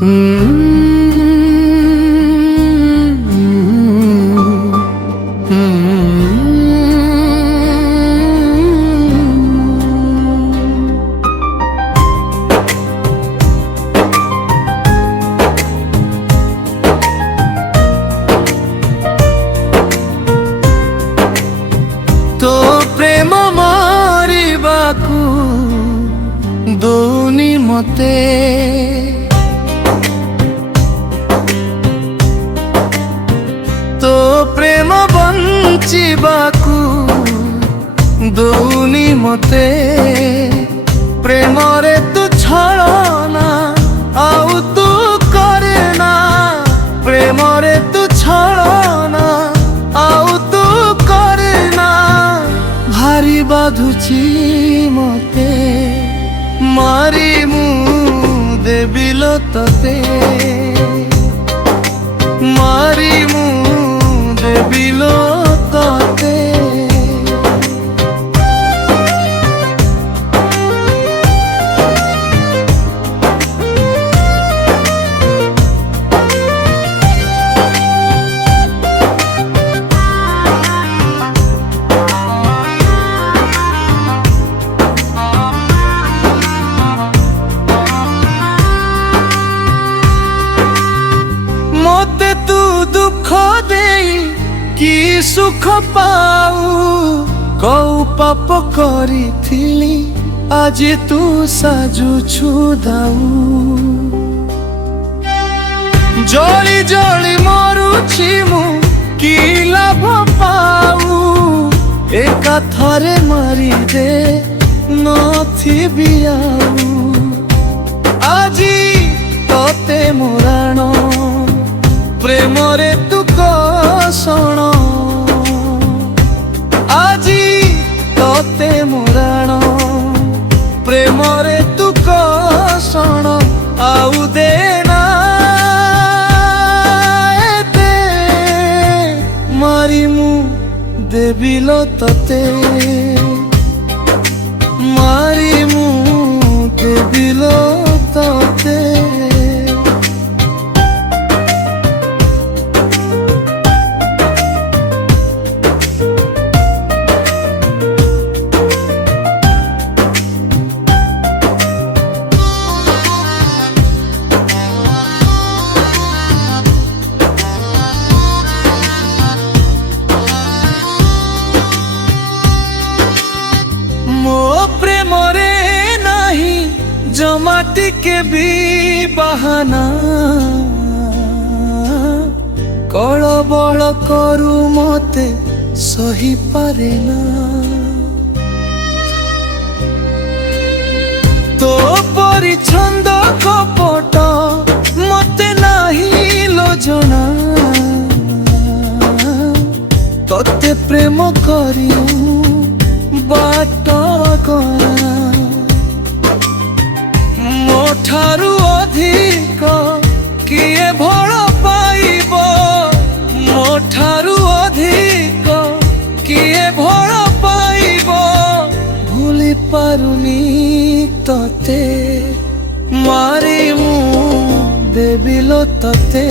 तो प्रेम मारिबाकू दौनी मते तो प्रेम बंचिबाकू दौनी मते प्रेम रे तू छलना आउ तू करे ना प्रेम रे तू छलना आउ तू करे ना भारी बाधुची मते मारी मु देबिलो तते मारी मु देबिलो तते तू दुख दे कि सुख पाऊ कौ पाप करी थिली आज तू साजुछु दाऊ जली जली मरुछि मु कि लाभ पाऊ एका थरे मारी दे नथिबी आऊ आजी तोते मोराण प्रेम रे तू कषण आजी तोते मोराण प्रेम रे तू कषण आउ देना एते मारी मु देबिलो तते मारी मु देबिलो तते प्रेम रे नहीं जमा टिके भी बहाना कल बल करू मते सही पारे ना तो परिछंद कपट मते नहीं लोजना तोते प्रेम करियो बाट मोठारु अधिक किए भल पाइब मोठारु अधिक किए भल पाइब भूली पारुनी तते मारी मु देबिलो तते।